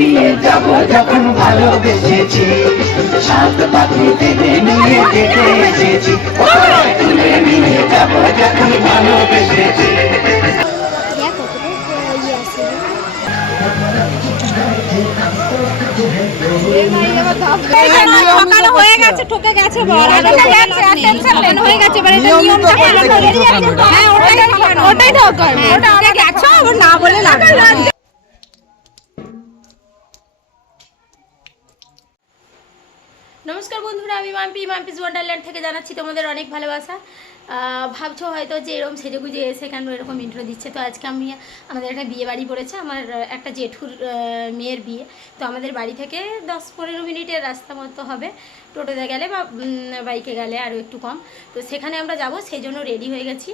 নিয়ে যাব যখন ভালোবেসেছি, সাত পাখি টেনে নিয়ে যেতে এসেছি, তুলে নিয়ে যাব যখন ভালোবেসেছি। হয়ে গেছে, ঠকে গেছে বল, হয়ে গেছে, ওটাই ঠকানো, ওটা গেছো আবার না বলে লাগবে। নমস্কার বন্ধুরা, আমি মাম্পিস ওয়ান্ডারল্যান্ড থেকে জানাচ্ছি তোমাদের অনেক ভালোবাসা। ভাবছো হয়তো যে এরকম সেজেগুজে এসে কেন এরকম ইন্ট্রো দিচ্ছে। তো আজকে আমাদের একটা বিয়ে বাড়ি পড়েছে, আমার একটা জেঠুর মেয়ের বিয়ে। তো আমাদের বাড়ি থেকে 10-15 মিনিটের রাস্তা মতো হবে, টোটোতে গেলে বা বাইকে গেলে আরও একটু কম। তো সেখানে আমরা যাব, সেই জন্য রেডি হয়ে গেছি।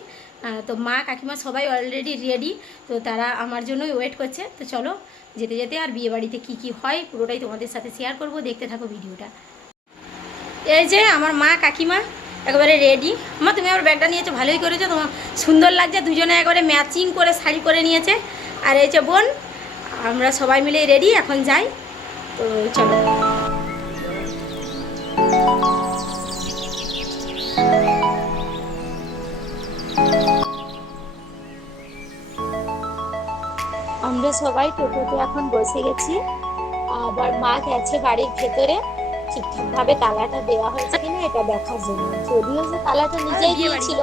তো মা কাকিমা সবাই অলরেডি রেডি, তো তারা আমার জন্যই ওয়েট করছে। তো চলো যেতে যেতে আর বিয়ে বাড়িতে কী কী হয় পুরোটাই তোমাদের সাথে শেয়ার করব, দেখতে থাকো ভিডিওটা। এই যে আমার মা কাকিমা একেবারে রেডি। মা তুমি আমার ব্যাগটা নিয়েছো, ভালোই করেছো, তোমার সুন্দর লাগছে, দুজনে একবারে ম্যাচিং করে শাড়ি করে নিয়েছে। আর এই যে বোন, আমরা সবাই মিলে রেডি, এখন যাই। তো চলো। আমরা সবাই টোটোতে এখন বসে গেছি, আবার মা গেছে বাড়ির ভেতরে ঠিকঠাকভাবে তালাটা দেওয়া হয়েছে কিনা এটা দেখার জন্য। যদিও যে তালাটা নিজেই দিয়েছিল,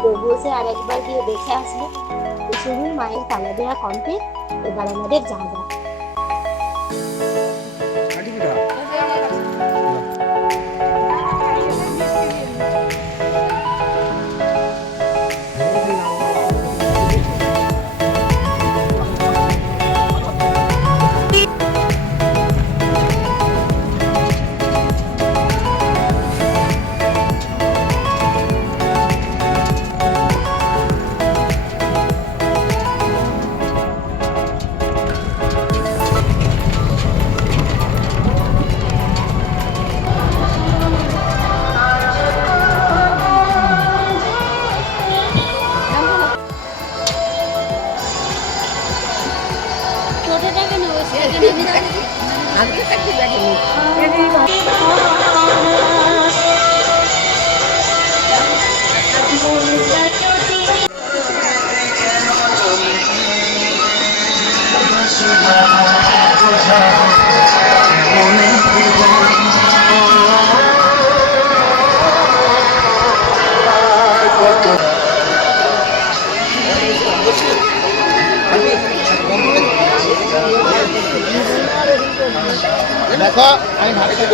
তবুও যে আরেকবার গিয়ে দেখে আসবে। শুনুন, মায়ের তালা দেওয়া কমপ্লিট, এবার আমাদের যা যা। দেখো আমি ভাবছি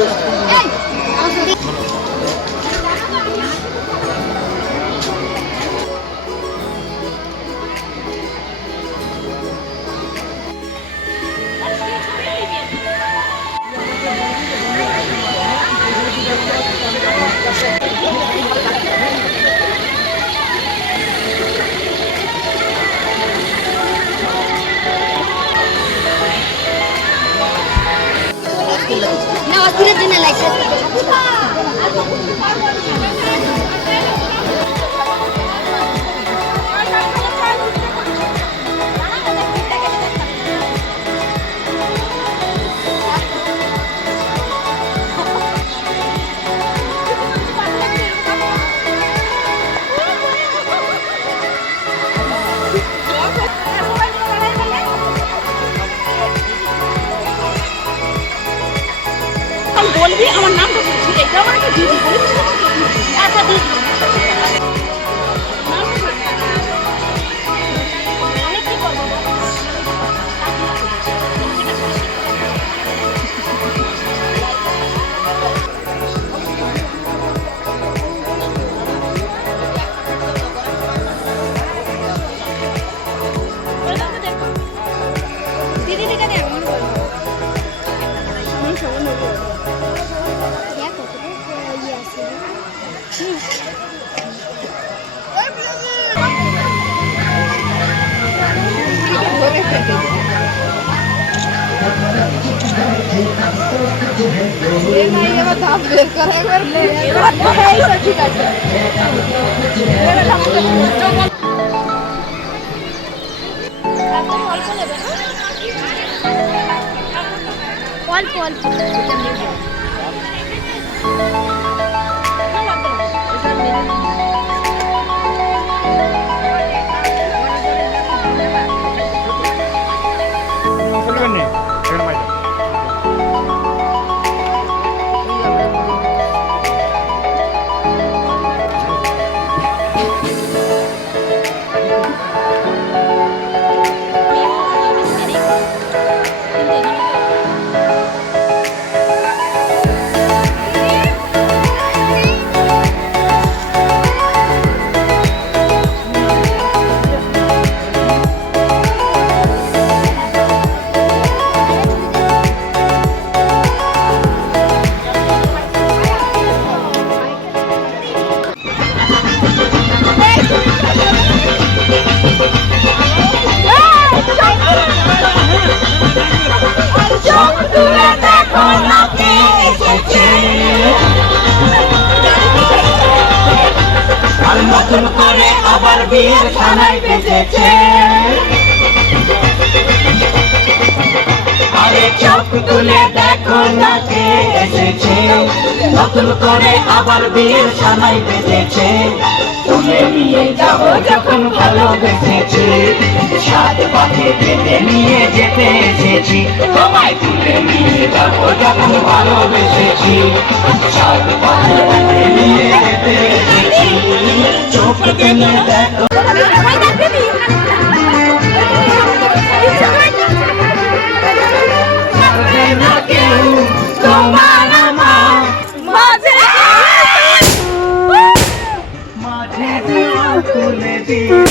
না অস্থিরের জন্য লাইসেন্স বলবি আমার নামটা বলছি, এটা আমার একটা দিদি বলবি, আচ্ছা দিদি দিদি দিকে দেখ মনে করবো ঠিক আছে। অল্প নেবে না অল্প অল্প আর নতুন করে আবার বিয়ের খানায় বেজেছে আরে চোখ তুলে দেখো না কে এসেছে নতুন করে আবার বিয়ের খানায় বেজেছে তুলে নিয়ে যাব যখন ভালোবেসেছি সাত পাখি বেঁধে নিয়ে যেতে এসেছি তোমায় তুলে নিয়ে যাব যখন ভালোবেসেছি সাত পাখি বেঁধে নিয়ে যেতে এসেছি চোখ তুলে দেখো না কেউ তোমার আমার মাঝে তুলে দিয়ে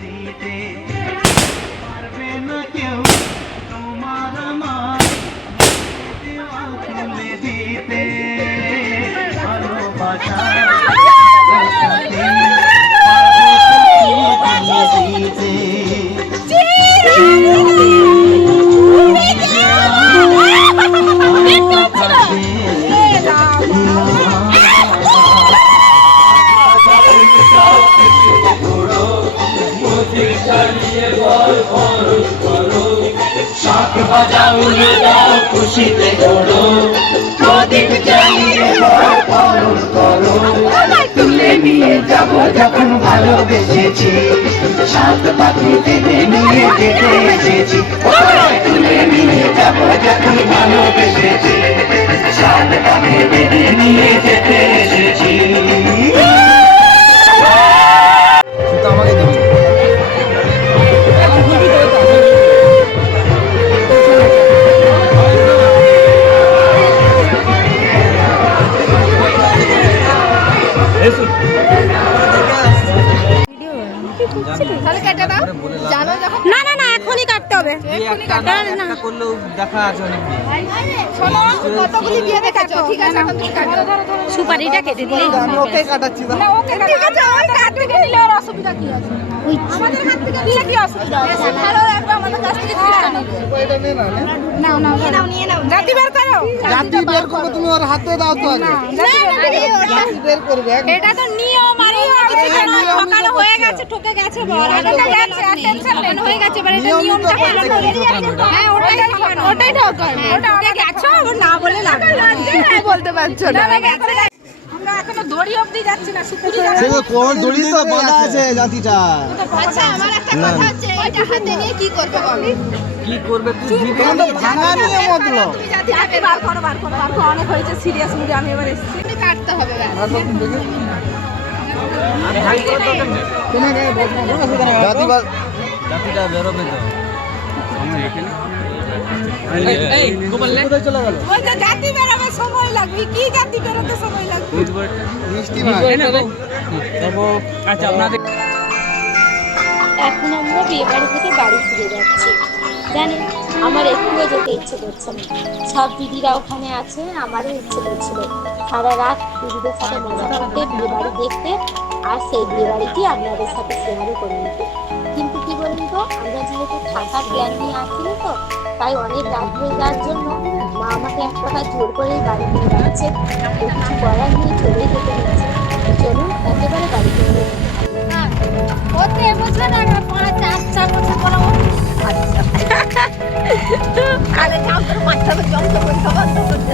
দিতে পারবে না কেউ তোমার আমার তুলে দিতে ভালোবাসা শাক বাজাও দাও খুশিতে ঘোরো প্রদীপ জ্বালিয়ে পালন করো তুলে নিয়ে যাব যখন ভালোবেসেছি সাত পাখি বেঁধে নিয়ে যেতে এসেছি তুলে নিয়ে যাব যখন ভালোবেসেছি সাত পাখি বেঁধে নিয়ে যেতে এসেছি আমাকে দেবে না না না এখনই কাটতে হবে এখনই কাটতে হবে না করলেও দেখা আছে অনেক শোনো কতগুলি বিয়ে দেখাচ্ছো ঠিক আছে এখন তুমি কাটো সুপারিটা কেটে দিলেই আমি ওকে কাটাচ্ছি না ওকে ঠিক আছে ওই কাট থেকে নিলে আর অসুবিধা কি আছে আমাদের কাছ থেকে নিলে কি অসুবিধা আছে ভালো লাগবে আমাদের কাছ থেকে জিনিসটা নিলে এটা নে না নাও নাও নিয়ে নাও জাতি বের করো জাতি বের করবে তুমি ওর হাতে দাও তো আগে জাতি বের করবে এটা তো নিয়ম আর কিছু না ঠকানো হয়ে গেছে ঠকে গেছে বল ঠকে গেছে আর টেনশন নেই হয়ে গেছে এবার এটা নিয়মটা পালন করে হ্যাঁ ওটাই ঠকানো ওটাই ঠকানো ওটা ঠকে গেছো আবার না বলে লাগে হ্যাঁ বলতে পারছো না আমরা এখনো দড়ি অবধি যাচ্ছি না সুপুরি সে কোন দড়ি তো বাঁধা আছে জাতিটা আচ্ছা আমার একটা কথা হচ্ছে এটা হাতে নিয়ে কি করবে বল কি করবে তুই দিবি তো ভাঙা নিয়ে মতলব তুমি জাতি বার করো অনেক হয়েছে সিরিয়াস মুডে আমি এবার এসেছি তুমি কাটতে হবে জাতিটা বেরোবে তো চলে গেল ওই যে জাতি বেরোবে সময় লাগবে কি জাতি বেরোতে সময় লাগবে মিষ্টি ভাই আচ্ছা আপনাদের এখন আমরা বিয়ে বাড়ি থেকে বাড়ি ফিরে যাচ্ছি। জানেন আমার একটুও যেতে ইচ্ছে করছে না। সব দিদিরা ওখানে আছে, আমারও ইচ্ছে করছিল সারা রাত দিদিদের সাথে মজা করতে, বিয়ে বাড়ি দেখতে, আর সেই বিয়ে বাড়িটি আপনাদের সাথে শেয়ারও করে নিতে। কিন্তু কি বলুন তো, আমরা যেহেতু থাকার প্ল্যান নিয়ে আসছিলাম তো, তাই অনেক রাত হয়ে যাওয়ার জন্য মা আমাকে এক প্রকার জোর করেই বাড়ি নিয়ে যাচ্ছে। কিছু করার নিয়ে চলেই যেতে হচ্ছে। চলুন একেবারে বাড়ি ফিরে ওতে আরে যাও তোর মাথা যন্ত্র বন্ধ করতে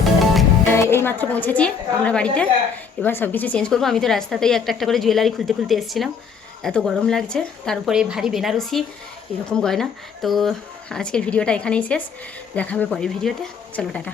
এই মাত্র পৌঁছেছি আমরা বাড়িতে, এবার সব কিছু চেঞ্জ করবো। আমি তো রাস্তাতেই একটা একটা করে জুয়েলারি খুলতে খুলতে এসেছিলাম, এত গরম লাগছে, তার উপরে ভারী বেনারসি এরকম গয়না। তো আজকের ভিডিওটা এখানেই শেষ, দেখা হবে পরের ভিডিওতে, চলো টাটা।